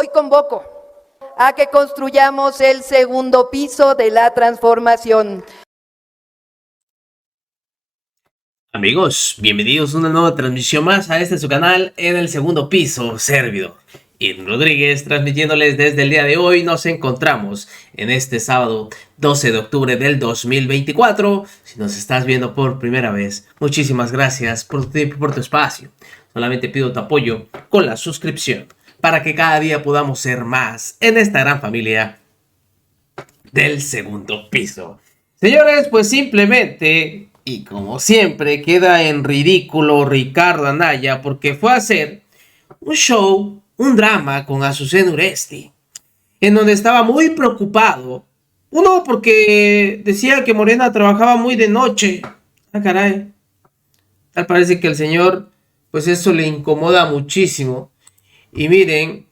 Hoy convoco a que construyamos el segundo piso de la transformación. Amigos, bienvenidos a una nueva transmisión más a este su canal en el segundo piso, Servidor. Irving Rodríguez transmitiéndoles desde el día de hoy. Nos encontramos en este sábado 12 de octubre del 2024. Si nos estás viendo por primera vez, muchísimas gracias por tu tiempo y por tu espacio. Solamente pido tu apoyo con la suscripción para que cada día podamos ser más en esta gran familia del segundo piso. Señores, pues simplemente, y como siempre, queda en ridículo Ricardo Anaya porque fue a hacer un show, un drama con Azucena Uresti, en donde estaba muy preocupado. Uno, porque decía que Morena trabajaba muy de noche. Ah, caray. Tal parece que el señor, pues eso le incomoda muchísimo. Y miren,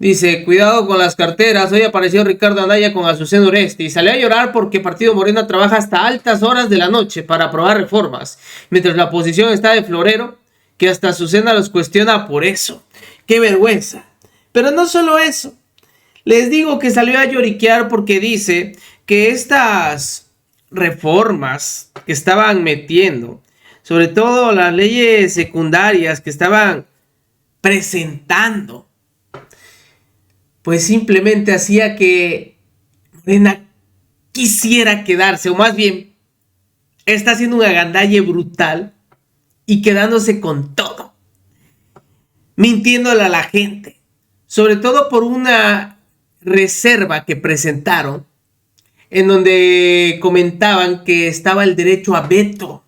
dice, cuidado con las carteras. Hoy apareció Ricardo Anaya con Azucena Uresti y salió a llorar porque Partido Morena trabaja hasta altas horas de la noche para aprobar reformas, mientras la oposición está de florero, que hasta Azucena los cuestiona por eso. ¡Qué vergüenza! Pero no solo eso. Les digo que salió a lloriquear porque dice que estas reformas que estaban metiendo, sobre todo las leyes secundarias que estaban presentando, pues simplemente hacía que Morena quisiera quedarse, o más bien, está haciendo un agandalle brutal y quedándose con todo, mintiéndole a la gente, sobre todo por una reserva que presentaron, en donde comentaban que estaba el derecho a veto,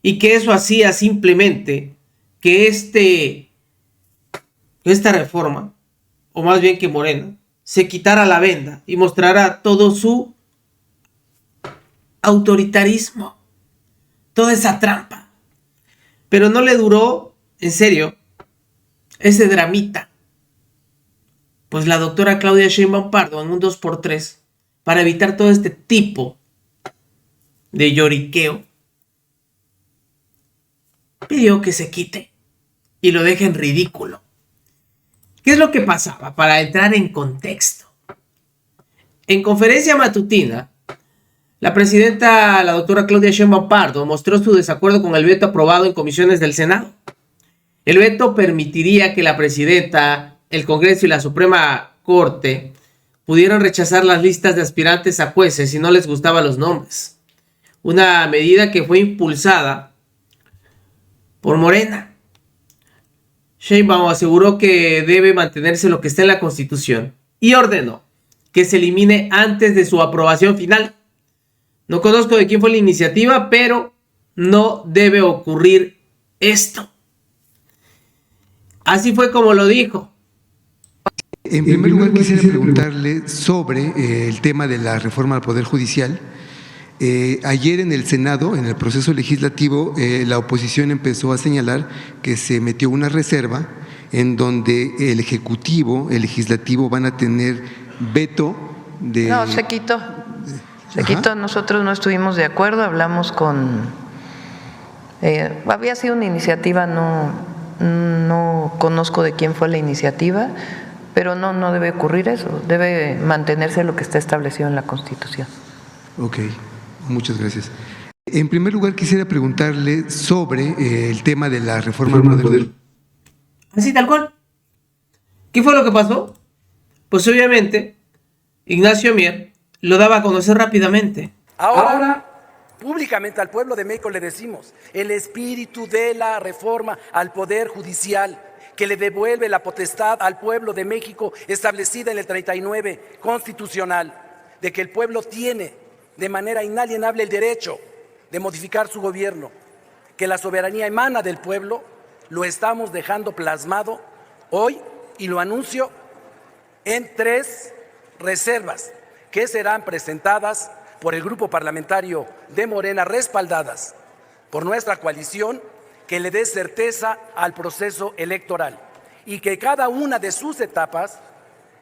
y que eso hacía simplemente que esta reforma, o más bien que Morena, se quitara la venda y mostrara todo su autoritarismo, toda esa trampa. Pero no le duró, en serio, ese dramita. Pues la doctora Claudia Sheinbaum Pardo, en un 2x3, para evitar todo este tipo de lloriqueo, pidió que se quite y lo deje en ridículo. ¿Qué es lo que pasaba? Para entrar en contexto. En conferencia matutina, la presidenta, la doctora Claudia Sheinbaum Pardo, mostró su desacuerdo con el veto aprobado en comisiones del Senado. El veto permitiría que la presidenta, el Congreso y la Suprema Corte pudieran rechazar las listas de aspirantes a jueces si no les gustaban los nombres. Una medida que fue impulsada por Morena. Sheinbaum aseguró que debe mantenerse lo que está en la Constitución y ordenó que se elimine antes de su aprobación final. No conozco de quién fue la iniciativa, pero no debe ocurrir esto. Así fue como lo dijo. En primer lugar, quisiera preguntarle sobre el tema de la reforma al Poder Judicial. Ayer en el Senado, en el proceso legislativo, la oposición empezó a señalar que se metió una reserva en donde el Ejecutivo, el Legislativo van a tener veto de… No, se quitó. Se quitó, nosotros no estuvimos de acuerdo, hablamos con… había sido una iniciativa, no conozco de quién fue la iniciativa, pero no debe ocurrir eso, debe mantenerse lo que está establecido en la Constitución. Ok, muchas gracias. En primer lugar, quisiera preguntarle sobre el tema de la reforma al Poder. Así tal cual. ¿Qué fue lo que pasó? Pues obviamente, Ignacio Mier lo daba a conocer rápidamente. Ahora, públicamente al pueblo de México le decimos, el espíritu de la reforma al Poder Judicial, que le devuelve la potestad al pueblo de México establecida en el 39 constitucional, de que el pueblo tiene de manera inalienable el derecho de modificar su gobierno, que la soberanía emana del pueblo, lo estamos dejando plasmado hoy y lo anuncio en 3 reservas que serán presentadas por el grupo parlamentario de Morena, respaldadas por nuestra coalición, que le dé certeza al proceso electoral y que cada una de sus etapas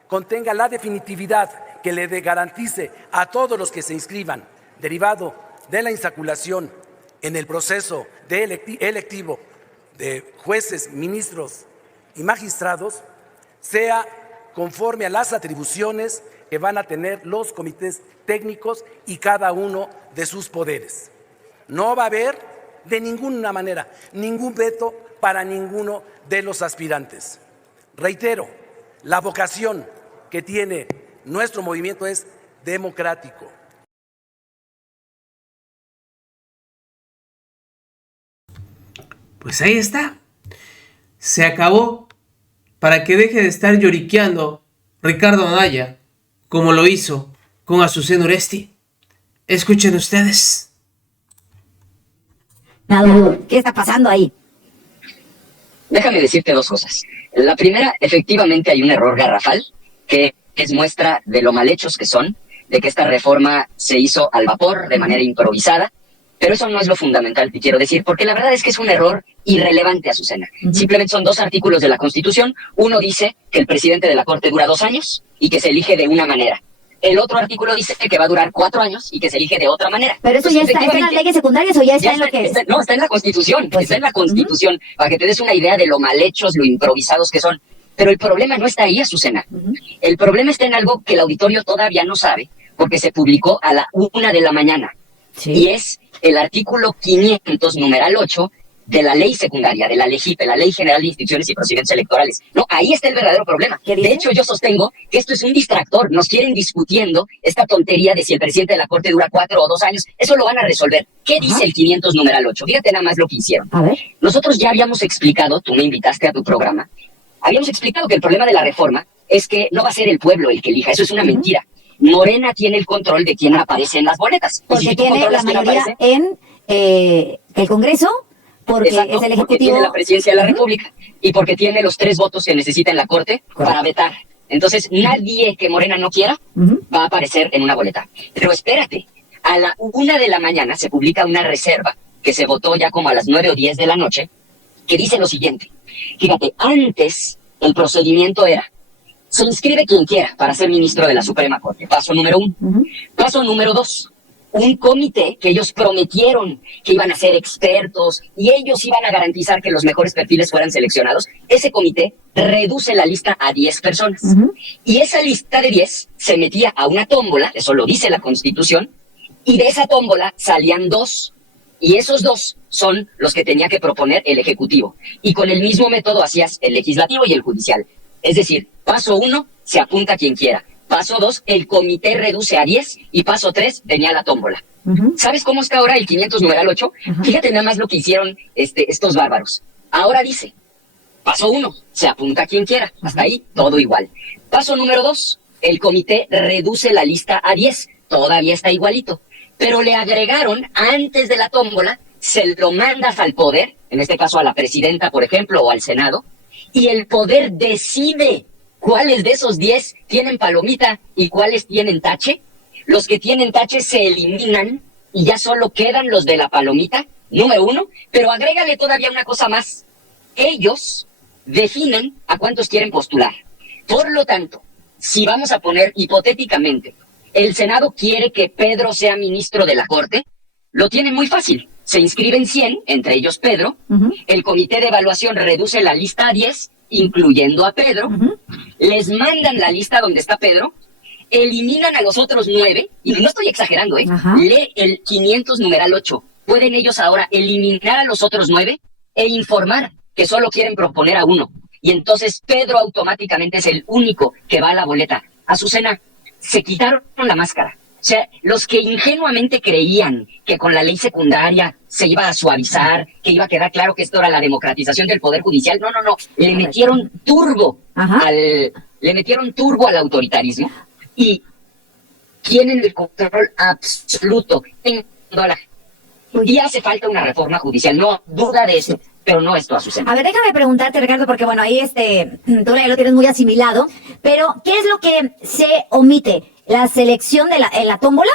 contenga la definitividad que le garantice a todos los que se inscriban, derivado de la insaculación en el proceso electivo de jueces, ministros y magistrados, sea conforme a las atribuciones que van a tener los comités técnicos y cada uno de sus poderes. No va a haber de ninguna manera ningún veto para ninguno de los aspirantes. Reitero, la vocación que tiene nuestro movimiento es democrático. Pues ahí está. Se acabó para que deje de estar lloriqueando Ricardo Anaya como lo hizo con Azucena Oresti. Escuchen ustedes. ¿Qué está pasando ahí? Déjame decirte dos cosas. La primera, efectivamente hay un error garrafal que es muestra de lo mal hechos que son, de que esta reforma se hizo al vapor, de manera improvisada, pero eso no es lo fundamental que quiero decir, porque la verdad es que es un error irrelevante, Azucena. Simplemente son dos artículos de la Constitución. Uno dice que el presidente de la Corte dura 2 años y que se elige de una manera. El otro artículo dice que va a durar 4 años y que se elige de otra manera. ¿Pero eso ya está en las leyes secundarias o ya está en lo que...? No, está en la Constitución, Pues está en la Constitución, para que te des una idea de lo mal hechos, lo improvisados que son. Pero el problema no está ahí, Azucena. El problema está en algo que el auditorio todavía no sabe, porque se publicó a la 1 de la mañana. Sí. Y es el artículo 500, numeral 8, de la ley secundaria, de la LEGIP, la Ley General de Instituciones y Procedimientos Electorales. No, ahí está el verdadero problema. ¿Qué dice? De hecho, yo sostengo que esto es un distractor. Nos quieren discutiendo esta tontería de si el presidente de la Corte dura 4 o 2 años. Eso lo van a resolver. ¿Qué dice el 500, numeral 8? Fíjate nada más lo que hicieron. A ver. Nosotros ya habíamos explicado, tú me invitaste a tu programa, habíamos explicado que el problema de la reforma es que no va a ser el pueblo el que elija. Eso es una mentira. Morena tiene el control de quién aparece en las boletas. Y Porque si tú tiene la controlas quién mayoría aparece, en el Congreso, porque exacto, es el porque Ejecutivo. tiene la presidencia de la República y porque tiene los 3 votos que necesita en la Corte para vetar. Entonces, nadie que Morena no quiera va a aparecer en una boleta. Pero espérate, a la 1 de la mañana se publica una reserva que se votó ya como a las 9 o 10 de la noche, que dice lo siguiente. Fíjate, antes el procedimiento era: se inscribe quien quiera para ser ministro de la Suprema Corte. Paso número 1. Paso número 2. Un comité que ellos prometieron que iban a ser expertos y ellos iban a garantizar que los mejores perfiles fueran seleccionados. Ese comité reduce la lista a 10 personas. Y esa lista de 10 se metía a una tómbola, eso lo dice la Constitución, y de esa tómbola salían 2. Y esos 2 son los que tenía que proponer el Ejecutivo. Y con el mismo método hacías el Legislativo y el Judicial. Es decir, paso 1, se apunta quien quiera. Paso 2, el comité reduce a 10. Y paso 3, venía la tómbola. ¿Sabes cómo está ahora el 500, numeral 8? Fíjate nada más lo que hicieron estos bárbaros. Ahora dice, paso 1, se apunta quien quiera. Hasta ahí, todo igual. Paso número 2, el comité reduce la lista a 10. Todavía está igualito. Pero le agregaron, antes de la tómbola, se lo mandas al poder, en este caso a la presidenta, por ejemplo, o al Senado, y el poder decide cuáles de esos 10 tienen palomita y cuáles tienen tache. Los que tienen tache se eliminan y ya solo quedan los de la palomita, número 1, pero agrégale todavía una cosa más. Ellos definen a cuántos quieren postular. Por lo tanto, si vamos a poner hipotéticamente, el Senado quiere que Pedro sea ministro de la Corte, lo tiene muy fácil. Se inscriben 100, entre ellos Pedro, el comité de evaluación reduce la lista a 10, incluyendo a Pedro, les mandan la lista donde está Pedro, eliminan a los otros 9, y no estoy exagerando, lee el 500, numeral 8. Pueden ellos ahora eliminar a los otros 9 e informar que solo quieren proponer a 1. Y entonces Pedro automáticamente es el único que va a la boleta. Azucena, se quitaron la máscara. O sea, los que ingenuamente creían que con la ley secundaria se iba a suavizar, que iba a quedar claro que esto era la democratización del Poder Judicial, no. Le metieron turbo al autoritarismo y tienen el control absoluto en toda la... Y hace falta una reforma judicial, no duda de eso, pero no esto, Azucena. A ver, déjame preguntarte, Ricardo, porque bueno, ahí tú ya lo tienes muy asimilado, pero ¿qué es lo que se omite? ¿La selección de la tómbola?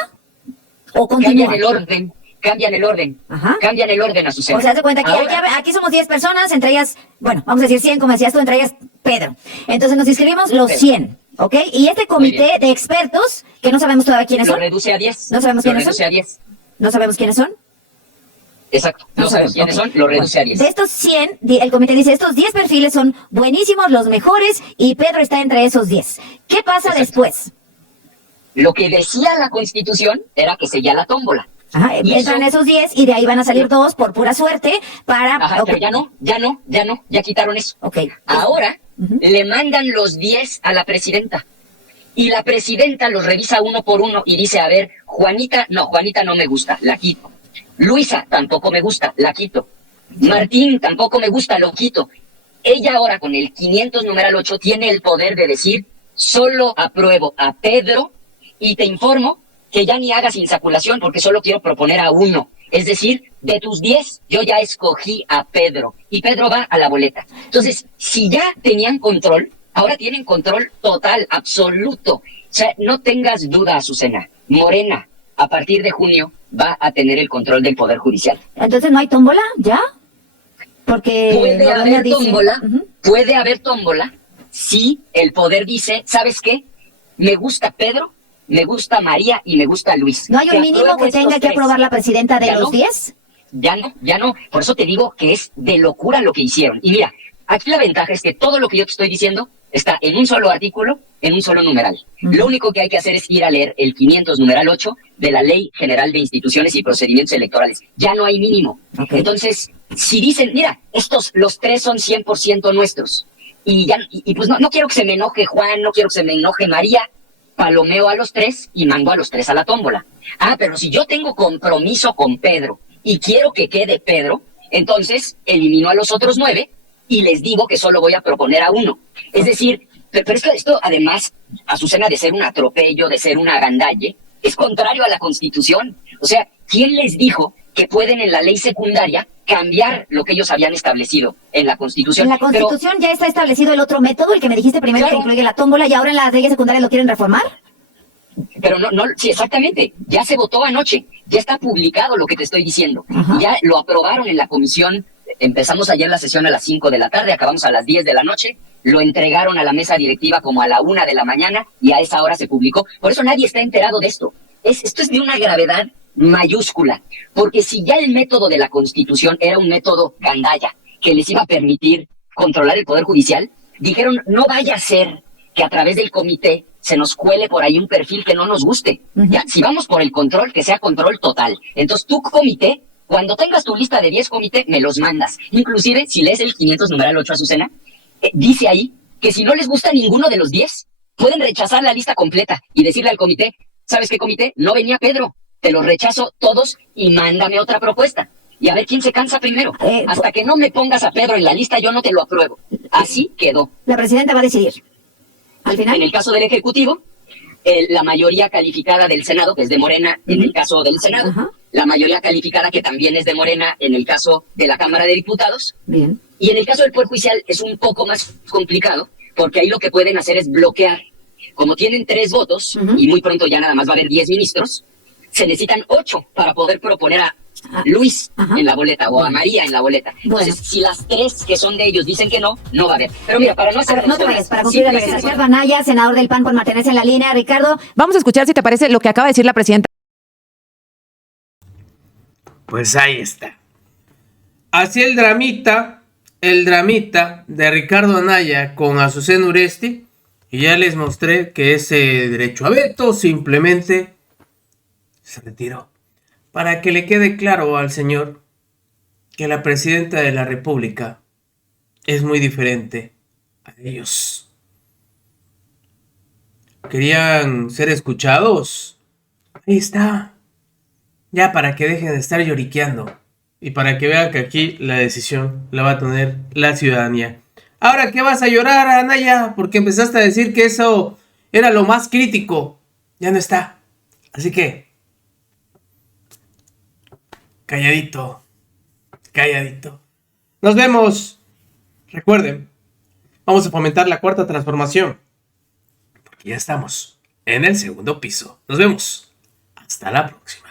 ¿O continúa? Cambian el orden. Cambian el orden, Azucena. O sea, haz de cuenta que aquí somos 10 personas, entre ellas, bueno, vamos a decir 100, como decías tú, entre ellas Pedro. Entonces nos inscribimos los 100, ¿ok? Y este comité de expertos, que no sabemos todavía quiénes son. Lo reduce a 10. No sabemos quiénes son. Lo reduce a 10. No sabemos quiénes son. Exacto. No sabemos quiénes son, lo reduce a 10. De estos 100, el comité dice, estos 10 perfiles son buenísimos, los mejores, y Pedro está entre esos 10. ¿Qué pasa después? Lo que decía la Constitución era que seguía la tómbola. Ajá, Y entran eso- esos 10 y de ahí van a salir 2 por pura suerte para... Ajá, ok. pero ya quitaron eso. Ok. Ahora le mandan los 10 a la presidenta. Y la presidenta los revisa uno por uno y dice, a ver, Juanita no me gusta, la quito. Luisa tampoco me gusta, la quito. Martín tampoco me gusta, lo quito. Ella ahora con el 500 numeral 8 tiene el poder de decir, solo apruebo a Pedro y te informo que ya ni hagas insaculación porque solo quiero proponer a uno. Es decir, de tus 10, yo ya escogí a Pedro y Pedro va a la boleta. Entonces, si ya tenían control, ahora tienen control total, absoluto. O sea, no tengas duda, Azucena. Morena, a partir de junio, va a tener el control del Poder Judicial. Entonces, ¿no hay tómbola ya? Porque... Puede Noroña haber dice- tómbola, Ujú. puede haber tómbola si el poder dice, ¿sabes qué? Me gusta Pedro, me gusta María y me gusta Luis. ¿No hay Te un mínimo apruebo que estos tenga que tres. aprobar la presidenta de ¿Ya los no? 10? Ya no. Por eso te digo que es de locura lo que hicieron. Y mira, aquí la ventaja es que todo lo que yo te estoy diciendo está en un solo artículo, en un solo numeral. Lo único que hay que hacer es ir a leer el 500 numeral 8 de la Ley General de Instituciones y Procedimientos Electorales. Ya no hay mínimo. Ok. Entonces, si dicen, mira, los 3 son 100% nuestros. Y pues no quiero que se me enoje Juan, no quiero que se me enoje María. Palomeo a los 3 y mando a los 3 a la tómbola. Ah, pero si yo tengo compromiso con Pedro y quiero que quede Pedro, entonces elimino a los otros 9 y les digo que solo voy a proponer a uno. Es decir, pero es que esto además, Azucena, de ser un atropello, de ser una agandalle, es contrario a la Constitución. O sea, ¿quién les dijo que pueden en la ley secundaria cambiar lo que ellos habían establecido en la Constitución? En la Pero- Constitución ya está establecido el otro método, el que me dijiste primero Claro. que incluye la tómbola, y ahora en las leyes secundarias lo quieren reformar. Pero sí, exactamente. Ya se votó anoche. Ya está publicado lo que te estoy diciendo. Ajá. Ya lo aprobaron en la comisión. Empezamos ayer la sesión a las 5 de la tarde, acabamos a las 10 de la noche. Lo entregaron a la mesa directiva como a la 1 de la mañana y a esa hora se publicó. Por eso nadie está enterado de esto. Esto es de una gravedad mayúscula. Porque si ya el método de la Constitución era un método gandalla que les iba a permitir controlar el Poder Judicial, dijeron, no vaya a ser que a través del comité se nos cuele por ahí un perfil que no nos guste. Ya, si vamos por el control, que sea control total. Entonces, tú, comité, cuando tengas tu lista de 10 comité, me los mandas. Inclusive, si lees el 500 numeral 8, Azucena, dice ahí que si no les gusta ninguno de los 10, pueden rechazar la lista completa y decirle al comité, ¿sabes qué, comité? No venía Pedro, te los rechazo todos y mándame otra propuesta. Y a ver quién se cansa primero. Hasta que no me pongas a Pedro en la lista, yo no te lo apruebo. Así quedó. La presidenta va a decidir. Al final. En el caso del Ejecutivo, la mayoría calificada del Senado, que es de Morena en el caso del Senado, Ajá. la mayoría calificada que también es de Morena en el caso de la Cámara de Diputados, Bien. y en el caso del Poder Judicial es un poco más complicado, porque ahí lo que pueden hacer es bloquear. Como tienen 3 votos, y muy pronto ya nada más va a haber 10 ministros, se necesitan 8 para poder proponer a Luis Ajá. en la boleta o a María en la boleta. Bueno. Entonces, si las 3 que son de ellos dicen que no, no va a haber. Pero mira, para no hacer... No te vayas, para concluir, simple y Ricardo sencillo. Anaya, senador del PAN, por mantenerse en la línea. Ricardo, Vamos a escuchar, si te parece, lo que acaba de decir la presidenta. Pues ahí está. Así el dramita de Ricardo Anaya con Azucena Uresti. Y ya les mostré que ese derecho a veto simplemente se retiró. Para que le quede claro al señor que la presidenta de la República es muy diferente a ellos. ¿Querían ser escuchados? Ahí está. Ya para que dejen de estar lloriqueando. Y para que vean que aquí la decisión la va a tener la ciudadanía. Ahora, ¿qué vas a llorar, Anaya? Porque empezaste a decir que eso era lo más crítico. Ya no está. Así que... calladito. Calladito. Nos vemos. Recuerden, vamos a fomentar la cuarta transformación. Porque ya estamos en el segundo piso. Nos vemos. Hasta la próxima.